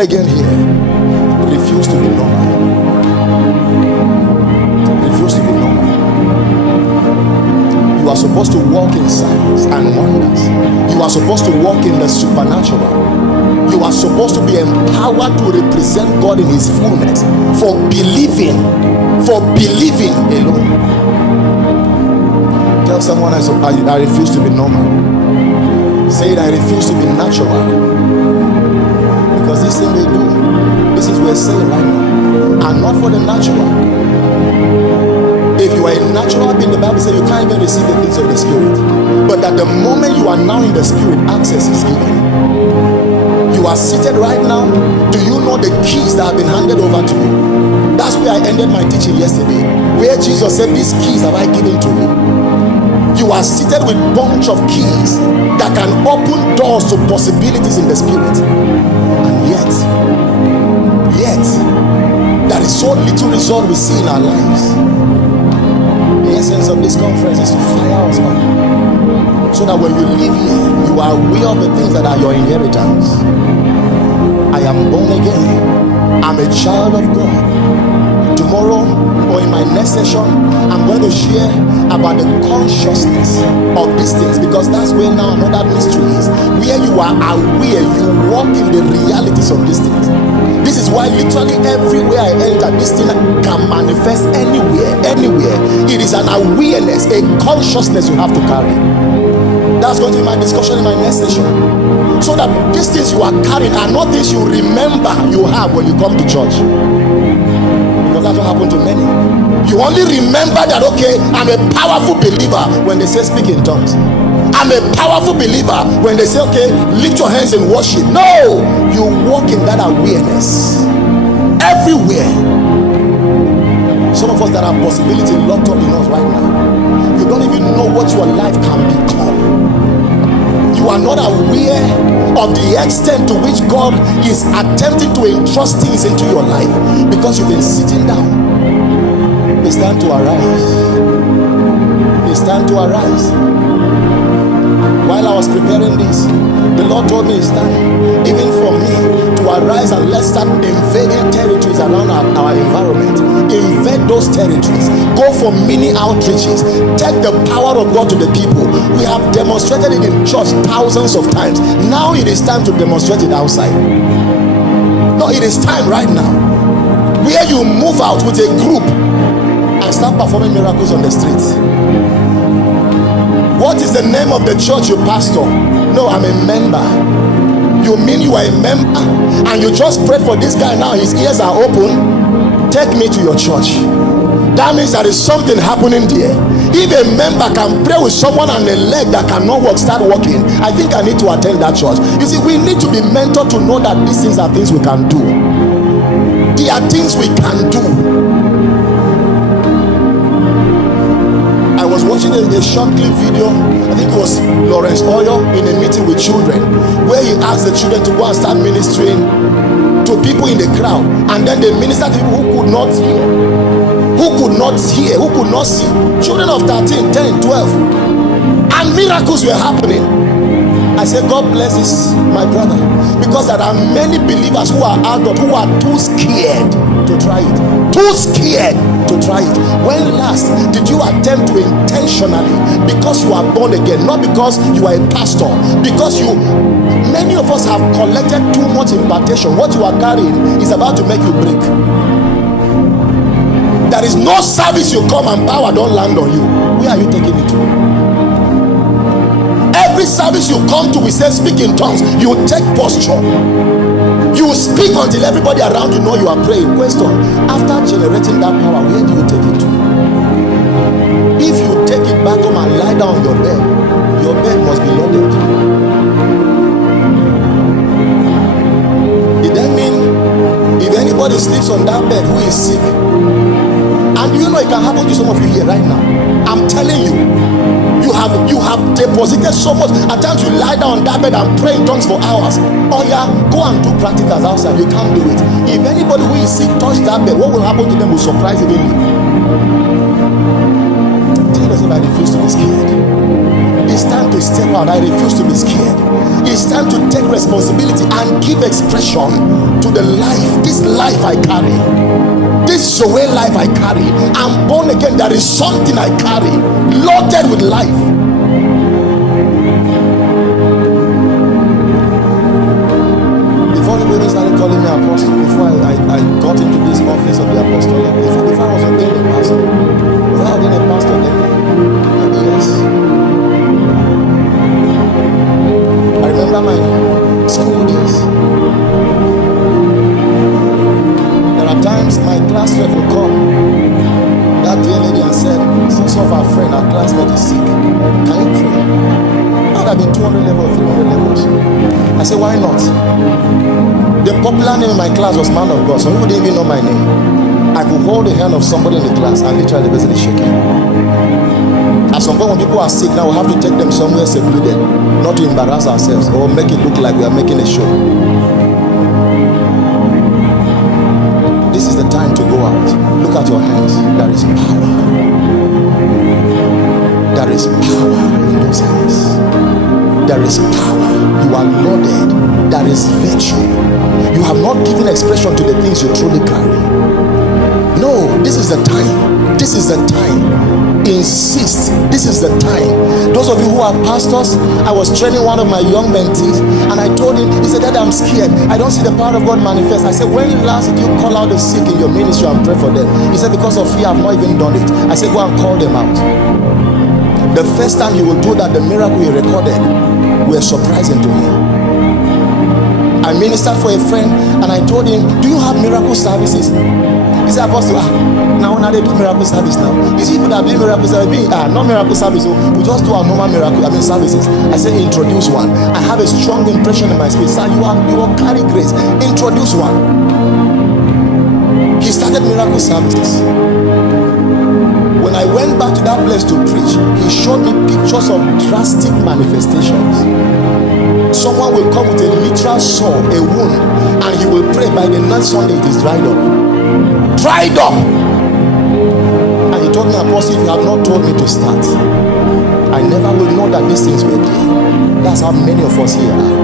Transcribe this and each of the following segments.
again here, refuse to be normal. Refuse to be normal. You are supposed to walk in signs and wonders. You are supposed to walk in the supernatural. You are supposed to be empowered to represent God in his fullness for believing alone. Tell someone, I refuse to be normal. Say it, I refuse to be natural. Because this thing we do, this is what we're saying right now, and not for the natural. If you are a natural being, the Bible says you can't even receive the things of the Spirit. But at the moment you are now in the Spirit, access is given. You are seated right now. Do you know the keys that have been handed over to you? That's where I ended my teaching yesterday, where Jesus said, these keys have I given to you. You are seated with a bunch of keys that can open doors to possibilities in the Spirit. And yet, there is so little result we see in our lives. The essence of this conference is to fire us up, so that when you leave here, you are aware of the things that are your inheritance. I am born again. I'm a child of God. Tomorrow or in my next session, I'm going to share about the consciousness of these things, because that's where now another mystery is, where you are aware, you walk in the realities of these things. This is why literally everywhere I enter, this thing can manifest anywhere. It is an awareness, a consciousness you have to carry. That's going to be my discussion in my next session, so that these things you are carrying are not things you remember you have when you come to church. Because that's what happened to many. You only remember that, okay, I'm a powerful believer when they say speak in tongues. I'm a powerful believer when they say, okay, lift your hands in worship. No, you walk in that awareness everywhere. Some of us that have possibility locked up in us right now, you don't even know what your life can become. You are not aware of the extent to which God is attempting to entrust things into your life, because you've been sitting down. It's time to arise. It's time to arise. While I was preparing this, the Lord told me it's time, even for me, to arise and let's start invading territories around our environment. Invade those territories. Go for mini outreaches. Take the power of God to the people. We have demonstrated it in church thousands of times. Now it is time to demonstrate it outside. No, it is time right now, where you move out with a group and start performing miracles on the streets. What is the name of the church you pastor? No, I'm a member. You mean you are a member and you just prayed for this guy, now his ears are open? Take me to your church. That means there is something happening there. If a member can pray with someone and a leg that cannot walk start walking, I think I need to attend that church. You see, we need to be mentored to know that these things are things we can do. They are things we can do. I was watching a short clip video, I think it was Lawrence Oyo in a meeting with children, where he asked the children to go and start ministering to people in the crowd, and then they ministered to people who could not hear, who could not see. Children of 13, 10, 12, and miracles were happening. I said, God bless this, my brother, because there are many believers who are adults who are too scared to try it. Too scared to try it. When last did you attempt to intentionally, because you are born again, not because you are a pastor, because many of us have collected too much impartation. What you are carrying is about to make you break. There is no service you come and power don't land on you. Where are you taking it to? Every service you come to, we say speak in tongues. You take posture. You speak until everybody around you know you are praying. Question: after generating that power, where do you take it to? If you take it back home and lie down on your bed must be loaded. It then mean if anybody sleeps on that bed who is sick, and you know it can happen to some of you here right now, I'm telling you, you have deposited so much. At times you lie down on that bed and pray in tongues for hours. Oh yeah, go and do practicals outside. You can't do it. If anybody who is sick touch that bed, what will happen to them will surprise even you. Tell yourself, I refuse to be scared. It's time to step out. I refuse to be scared. It's time to take responsibility and give expression to the life, this life I carry, this Zoe life I carry. I'm born again. There is something I carry, loaded with life. Before the people started calling me apostle, before I got into this office of the apostolic, if I was ordained a pastor, was I ordained a pastor then? Maybe yes. I remember my school days. There are times my classmate will come, that dear lady, and said, "Some of our friend, our classmate is sick. Can you pray?" I'd have been 200 levels, 300 levels. I said, "Why not?" The popular name in my class was Man of God. Some people didn't even know my name. I could hold the hand of somebody in the class and literally the person is shaking. At some point when people are sick, now we have to take them somewhere secluded, not to embarrass ourselves or make it look like we are making a show. This is the time to go out. Look at your hands. There is power. There is power in those hands. There is power. You are loaded. There is virtue. You have not given expression to the things you truly carry. No, this is the time. This is the time. Insist. This is the time. Those of you who are pastors, I was training one of my young mentees, and I told him, he said, "Dad, I'm scared. I don't see the power of God manifest." I said, "When last did you call out the sick in your ministry and pray for them?" He said, "Because of fear, I've not even done it." I said, "Go and call them out." The first time you will do that, the miracle he recorded were surprising to him. I ministered for a friend, and I told him, "Do you have miracle services?" He said, "Apostle, now they do miracle service now. You see people that do miracle service, not miracle service, so we just do our normal miracle, services." I said, "Introduce one. I have a strong impression in my spirit. Sir, you will carry grace. Introduce one." He started miracle services. When I went back to that place to preach, he showed me pictures of drastic manifestations. Someone will come with a literal sore, a wound, and he will pray. By the next Sunday, it is dried up. Dried up! And he told me, "Apostle, if you have not told me to start, I never will know that these things will be." That's how many of us here are.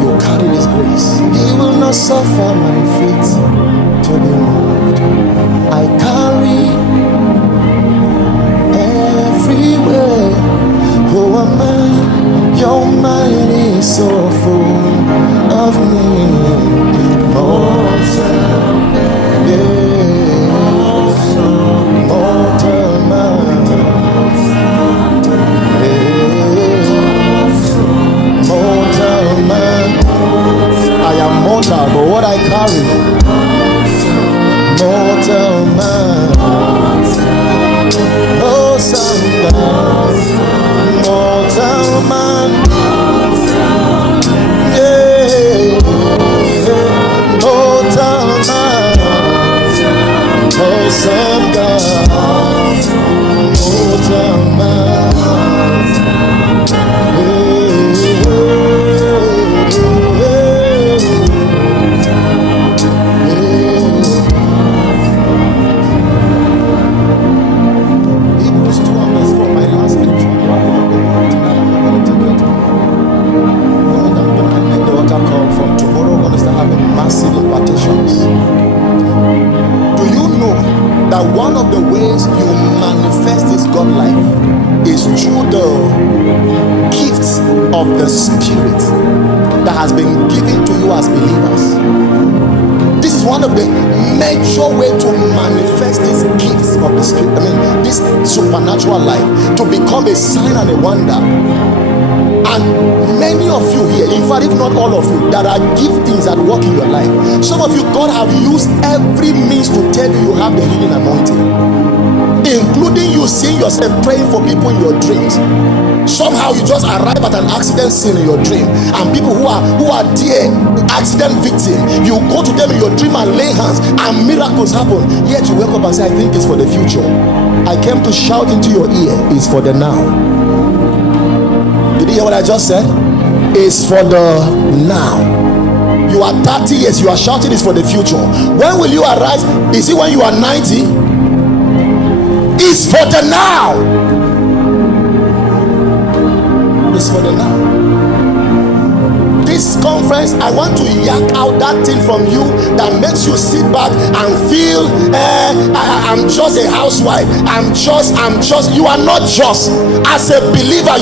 You carry this grace. He will not suffer my feet to be moved. I carry everywhere. Who am I? Your mind is so full of me. Mortal, yeah. Mortal man, yeah. Mortal man. I am mortal, but what I carry, mortal man. Oh, sometimes mortal man, yeah, mortal man, awesome God, mortal man, Hebrews 2 and verse 4, my last scripture. From tomorrow, we're going to start having massive impartations. Do you know that one of the ways you manifest this God life is through the gifts of the Spirit that has been given to you as believers? This is one of the major ways to manifest these gifts of the Spirit. This supernatural life, to become a sign and a wonder. And many of you here, in fact, if not all of you, that are giftings that work in your life. Some of you, God have used every means to tell you you have the healing anointing, including you seeing yourself praying for people in your dreams. Somehow you just arrive at an accident scene in your dream, and people who are dear accident victim, you go to them in your dream and lay hands, and miracles happen. Yet you wake up and say, "I think it's for the future." I came to shout into your ear, it's for the now. Did you hear what I just said? It's for the now. You are 30 years, you are shouting it's for the future. When will you arise? Is it when you are 90? Is is for the now. It's for the now. This conference, I want to yank out that thing from you that makes you sit back and feel I'm just a housewife. I'm just. You are not just. As a believer,